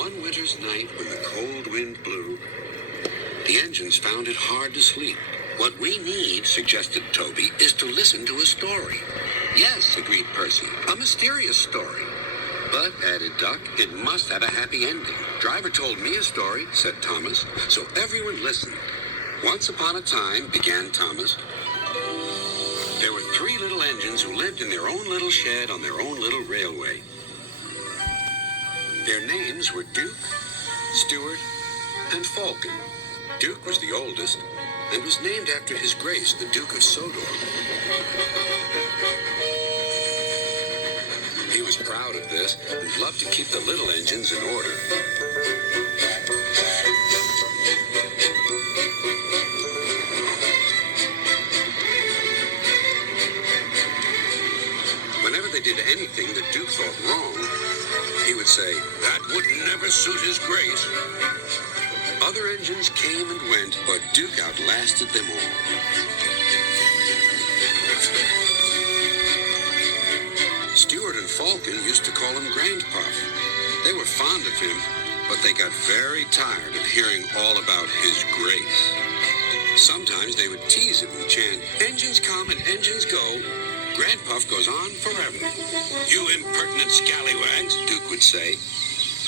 One winter's night when the cold wind blew, the engines found it hard to sleep. What we need, suggested Toby, is to listen to a story. Yes, agreed Percy, a mysterious story. But, added Duck, it must have a happy ending. Driver told me a story, said Thomas, so everyone listened. Once upon a time, began Thomas, there were 3 little engines who lived in their own little shed on their own little railway. Their names were Duke, Stewart, and Falcon. Duke was the oldest and was named after His Grace, the Duke of Sodor. He was proud of this and loved to keep the little engines in order. Whenever they did anything the Duke thought wrong, he would say, "That would never suit His Grace." Other engines came and went, but Duke outlasted them all. Stewart and Falcon used to call him Grandpuff. They were fond of him, but they got very tired of hearing all about His Grace. Sometimes they would tease him and chant, "Engines come and engines go. Grandpuff goes on forever." "You impertinent scallywags," Duke would say.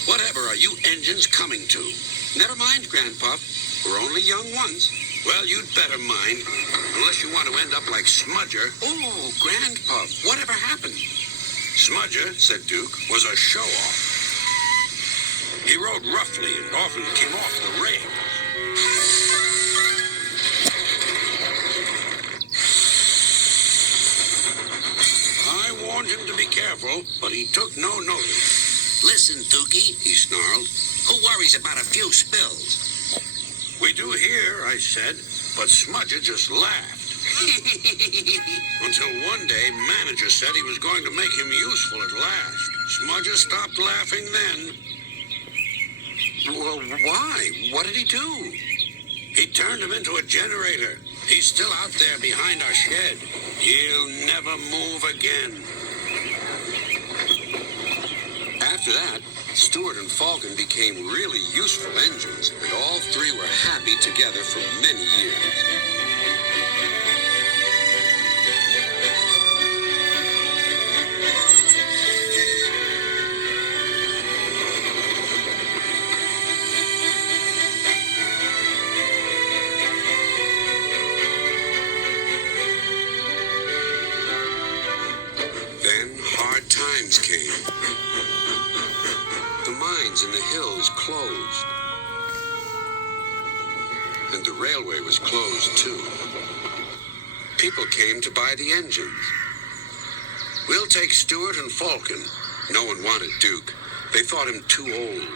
"Whatever are you engines coming to?" "Never mind, Grandpuff. We're only young ones." "Well, you'd better mind, unless you want to end up like Smudger." "Oh, Grandpuff, whatever happened?" "Smudger," said Duke, "was a show-off. He rode roughly and often came off the rails. I warned him to be careful, but he took no notice." "Listen, Dookie," he snarled. "Who worries about a few spills?" "We do here," I said, but Smudger just laughed. Until one day, manager said he was going to make him useful at last. Smudger stopped laughing then. "Well, why? What did he do?" "He turned him into a generator. He's still out there behind our shed. He'll never move again." After that, Stewart and Falcon became really useful engines, and all 3 were happy together for many years. Then hard times came. The mines in the hills closed, and the railway was closed too. People came to buy the engines. "We'll take Stewart and Falcon." No one wanted Duke. They thought him too old.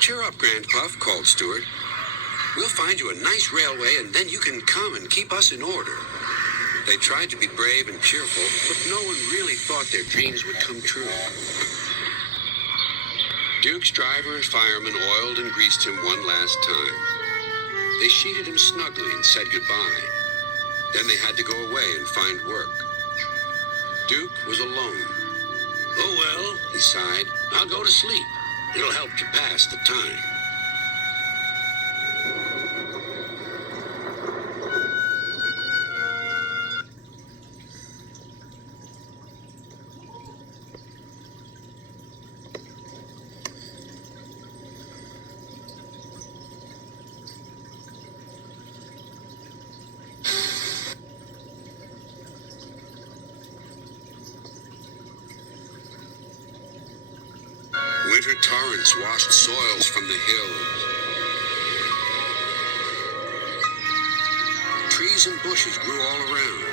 "Cheer up, Grandpuff," called Stewart. "We'll find you a nice railway, and then you can come and keep us in order." They tried to be brave and cheerful, but no one really thought their dreams would come true. Duke's driver and fireman oiled and greased him one last time. They sheeted him snugly and said goodbye. Then they had to go away and find work. Duke was alone. "Oh well," he sighed, "I'll go to sleep. It'll help to pass the time." Winter torrents washed soils from the hills. Trees and bushes grew all around.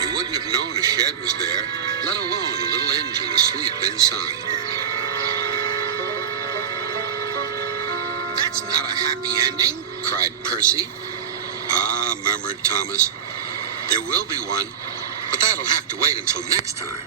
You wouldn't have known a shed was there, let alone a little engine asleep inside. "That's not a happy ending," cried Percy. "Ah," murmured Thomas, "there will be one. But that'll have to wait until next time."